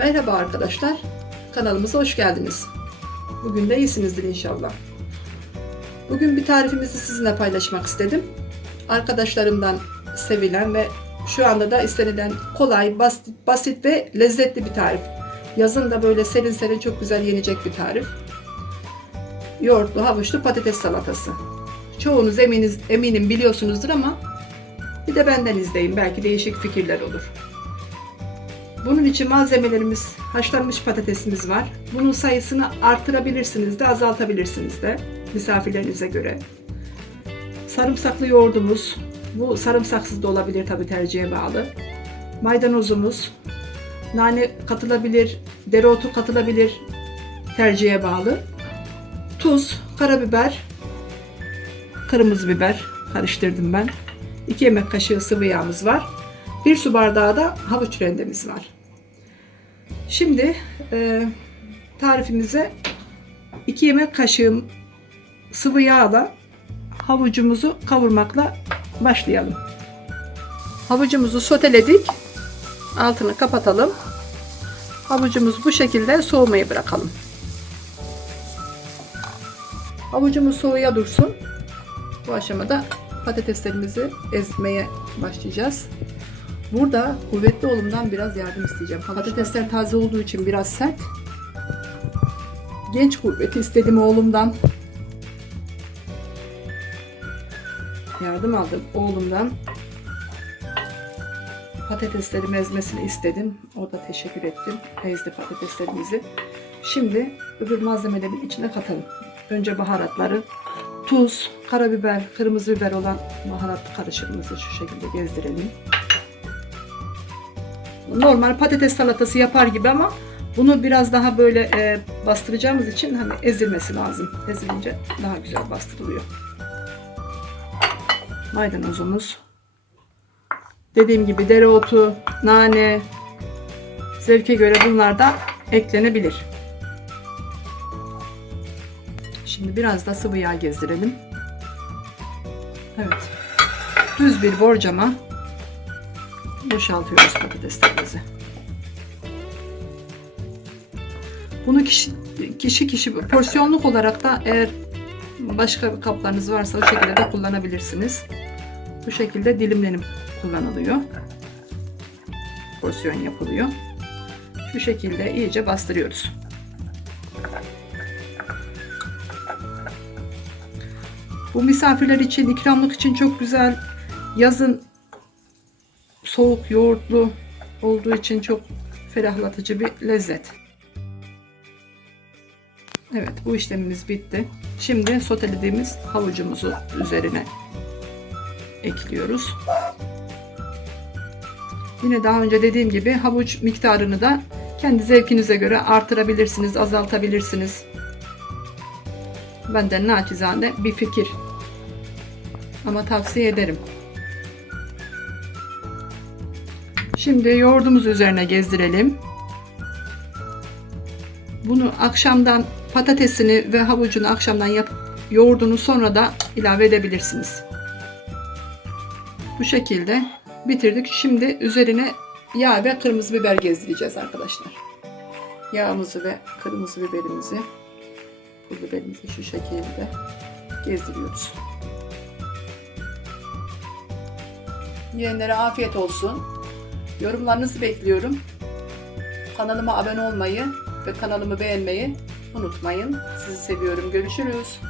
Merhaba arkadaşlar, kanalımıza hoş geldiniz. Bugün de iyisinizdir inşallah. Bugün bir tarifimizi sizinle paylaşmak istedim. Arkadaşlarımdan sevilen ve şu anda da istenilen kolay, basit, basit ve lezzetli bir tarif. Yazın da böyle serin serin çok güzel yenecek bir tarif. Yoğurtlu havuçlu patates salatası. Çoğunuz eminiz, eminim biliyorsunuzdur ama bir de benden izleyin. Belki değişik fikirler olur. Bunun için malzemelerimiz haşlanmış patatesimiz var. Bunun sayısını artırabilirsiniz de azaltabilirsiniz de misafirlerinize göre. Sarımsaklı yoğurdumuz. Bu sarımsaksız da olabilir tabi tercihe bağlı. Maydanozumuz. Nane katılabilir, dereotu katılabilir tercihe bağlı. Tuz, karabiber, kırmızı biber karıştırdım ben. 2 yemek kaşığı sıvı yağımız var. 1 su bardağı da havuç rendemiz var. Şimdi e, tarifimize 2 yemek kaşığı sıvı yağla havucumuzu kavurmakla başlayalım. Havucumuzu soteledik. Altını kapatalım. Havucumuz bu şekilde soğumayı bırakalım. Havucumuz soğuya dursun. Bu aşamada patateslerimizi ezmeye başlayacağız. Burada kuvvetli oğlumdan biraz yardım isteyeceğim. Patatesler taze olduğu için biraz sert. Genç kuvveti istedim oğlumdan. Yardım aldım oğlumdan. Patateslerimi ezmesini istedim. O da teşekkür ettim. Ezdi patateslerimizi. Şimdi öbür malzemelerin içine katalım. Önce baharatları, tuz, karabiber, kırmızı biber olan baharat karışımımızı şu şekilde gezdirelim. Normal patates salatası yapar gibi ama bunu biraz daha böyle e, bastıracağımız için hani ezilmesi lazım. Ezilince daha güzel bastırılıyor. Maydanozumuz. Dediğim gibi dereotu, nane, zevke göre bunlar da eklenebilir. Şimdi biraz da sıvı yağ gezdirelim. Evet. Düz bir borcama boşaltıyoruz patateslerimizi. Bunu kişi kişi kişi porsiyonluk olarak da eğer başka kaplarınız varsa o şekilde de kullanabilirsiniz. Bu şekilde dilimlenip kullanılıyor. Porsiyon yapılıyor. Şu şekilde iyice bastırıyoruz. Bu misafirler için, ikramlık için çok güzel. Yazın soğuk, yoğurtlu olduğu için çok ferahlatıcı bir lezzet. Evet, bu işlemimiz bitti. Şimdi sotelediğimiz havucumuzu üzerine ekliyoruz. Yine daha önce dediğim gibi havuç miktarını da kendi zevkinize göre artırabilirsiniz, azaltabilirsiniz. Benden naçizane bir fikir. Ama tavsiye ederim. Şimdi yoğurdumuzu üzerine gezdirelim. Bunu akşamdan patatesini ve havucunu akşamdan yap yoğurdunu sonra da ilave edebilirsiniz. Bu şekilde bitirdik. Şimdi üzerine yağ ve kırmızı biber gezdireceğiz arkadaşlar. Yağımızı ve kırmızı biberimizi pul biberimizi şu şekilde gezdiriyoruz. Yiyenlere afiyet olsun. Yorumlarınızı bekliyorum. Kanalıma abone olmayı ve kanalımı beğenmeyi unutmayın. Sizi seviyorum. Görüşürüz.